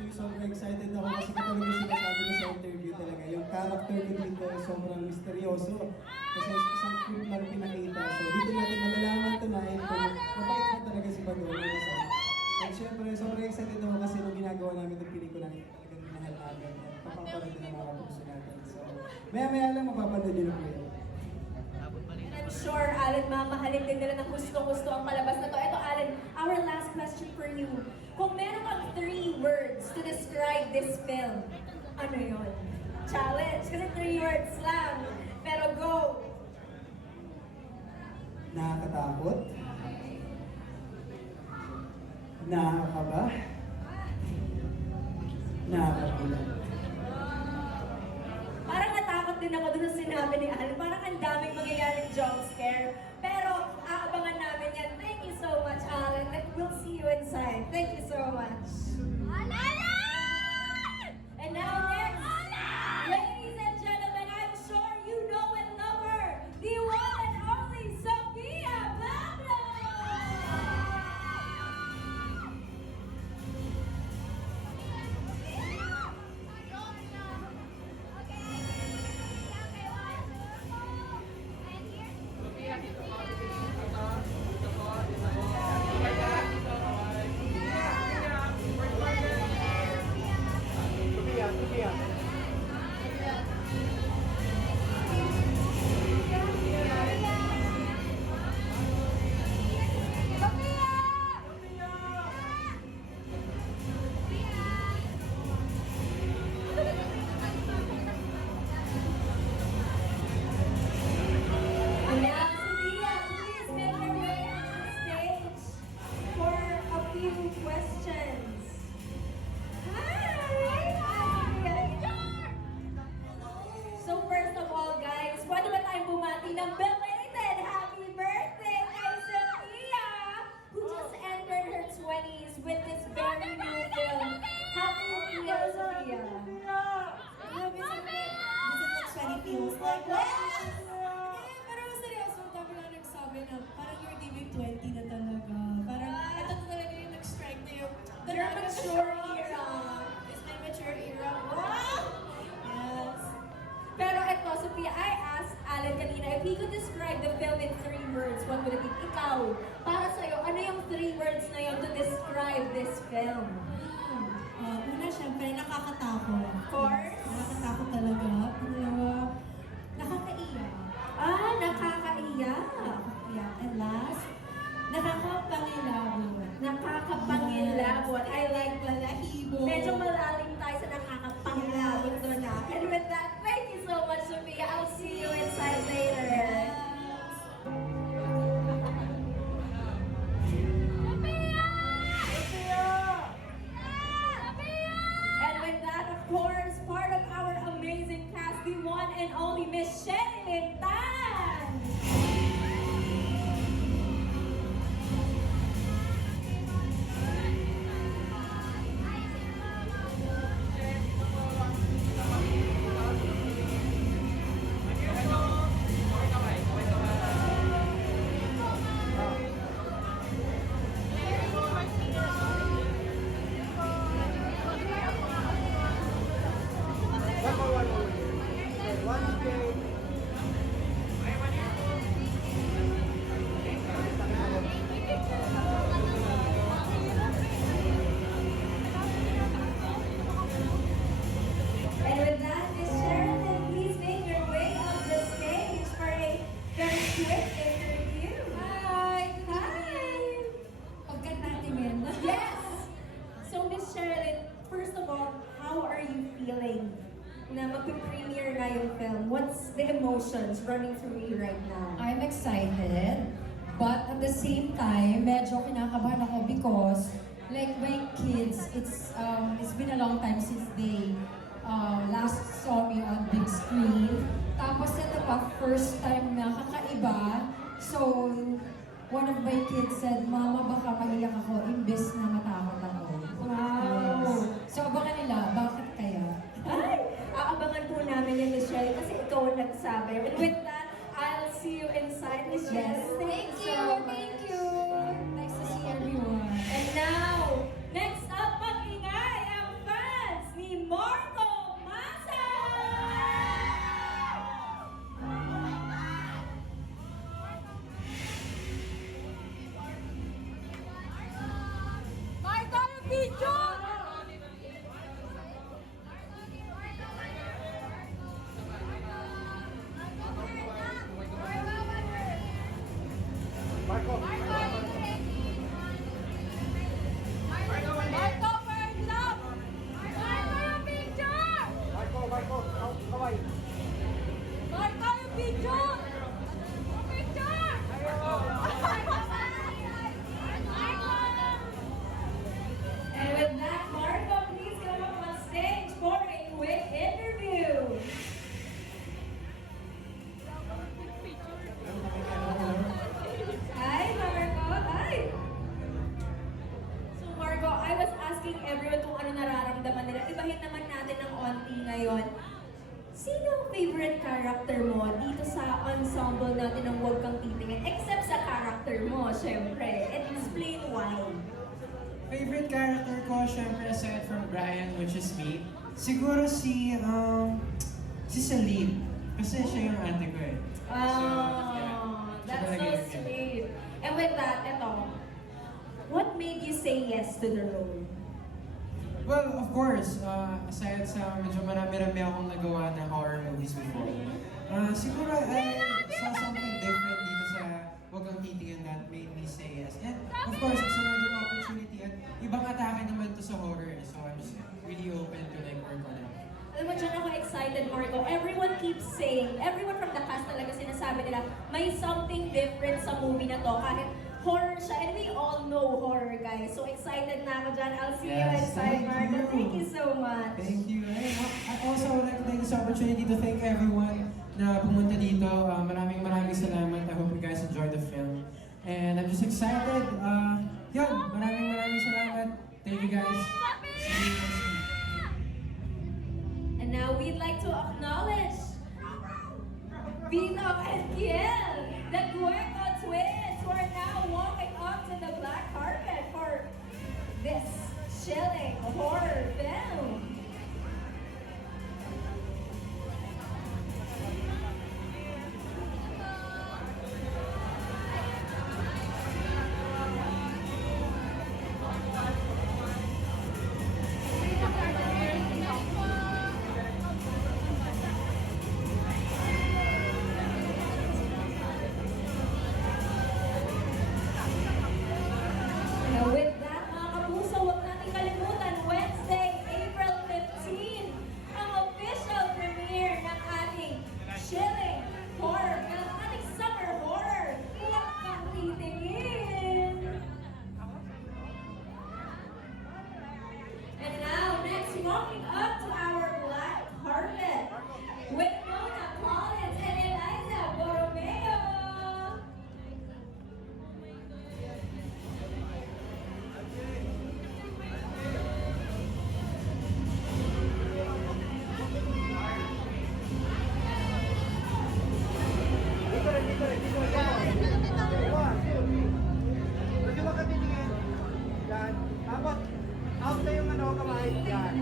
Actually, sobrang excited ako kasi katulad yung sinasabi ko sa interview talaga. Yung character ko dito sobrang misteryoso. Kasi isang clip lang pinakita. So dito natin malalaman tonight kung mabait mo talaga si Badong. At syempre, sobrang excited ako kasi nung ginagawa namin itong pelikula talagang minahal namin. At papapanood din ang mga kapuso natin. So, maya-maya lang mapapanood yun po yun. And I'm sure, Alan, mamahalin din nila ng gusto-gusto ang palabas na to. Ito, Alan, our last question for you. Kung meron kang 3 words to describe this film, ano yun? Challenge, kasi 3 words lang. Pero go! Nakakatakot. Nakakaba. Nakakagulat. Parang natakot din ako dun sa sinabi ni Alan. Parang ang daming mangyayaring jump scare. Pero aabangan namin yan. Thank you so much, Alan. And we'll see you inside. Thank you so much. And now next, ladies and gentlemen, I'm sure you know and love her, the one and only Sophia Pablo! And now, Sophia, please make your way on the stage for a few questions. So first of all, guys, pwede ba tayong bumati ng belated happy birthday kay Sophia, who just entered her 20s with this very new film. Happy birthday, Sophia. This is what 20 feels like. Pero seryoso, dami nga nagsabi na parang you're giving 20 na talaga. Parang ito na talaga yung nag-strike na yung the Your mature era. It's my mature era. Wow! Yes. Pero ito, Sophia, I asked Alan kanina if he could describe the film in 3 words, what would it be? Ikaw, para sa'yo, ano yung 3 words na yun to describe this film? Una, syempre, nakakatakot. Of course. Nakakatakot talaga. Pangalawa, nakakaiyak. Nakakaiyak. Yeah. And last, nakakapangilabot. Nakakapangilabot. I like balahibo. medyo malalim tayo sa nakakapangilabot doon na. And with that, thank you so much, Sophia. I'll see you inside later. And with that, of course, part of our amazing cast, the one and only Miss Sherilyn Tan! And with that, Miss Sherilyn, please make your way up the stage for a very quick interview. Hi! Hi! Pagkat natin yun. Yes! So, Miss Sherilyn, first of all, how are you feeling na mag-premiere na yung film? What's the emotions running through you right now? I'm excited, but at the same time, medyo kinakabahan ako because like my kids, it's been a long time since they last saw me on big screen. Tapos ito pa, first time na kakaiba. So, one of my kids said, "Mama, baka maiyak ako, imbes na matakot ako." Wow! Yes. So, abangan nila, bakit kaya? Ay! Aabangan po namin yan, Miss Sherilyn, kasi ikaw ang nagsabi. And with that, I'll see you inside, Miss Yes. Sherilyn. Thank you, so much. thank you. Nice to see everyone. And now, next up, mag-ingay ang naman nila. Ibahin naman natin ng onti ngayon. Sino ang favorite character mo dito sa ensemble natin ng Huwag Kang Titingin? Except sa character mo, syempre. And explain why. Favorite character ko, syempre, aside from Brian, which is me, siguro si Celine. Kasi siya yung ate ko eh. Oh, Siya that's talaga so yung ganun. sweet. And with that, eto, what made you say yes to the role? Well, of course, aside sa medyo marami-rami akong nagawa na horror movies before, siguro I saw something different dito sa Huwag Kang Titingin that made me say yes. And of course, it's another opportunity at ibang atake naman to sa horror. So I'm just really open to like work on it. Alam mo, dyan ako excited, Marco. Everyone keeps saying, everyone from the cast talaga sinasabi nila, may something different sa movie na to. Kahit horror siya, and we all know horror, guys. So excited na ako dyan. I'll see you Yes, inside, thank Marco. you. Thank you so much. Thank you. And I also would like to take this opportunity to thank everyone na pumunta dito. Maraming salamat. I hope you guys enjoyed the film. And I'm just excited. Yun, maraming salamat. Thank you guys. See you next week. And now we'd like to acknowledge Vito and Kiel, the Gueco twins, who are now walking up to the black carpet for this chilling horror film. Now with that, mga kapuso, huwag natin kalimutan, Wednesday, April 15, ang official premiere ng ating chilling horror film, ating summer horror, Huwag Kang Titingin! And now, next, walking up to our black carpet, with Mona Collins and Eliza Borromeo! Medyo makatingin. Yan. Tapos, out na yung ano, kamay. Yan.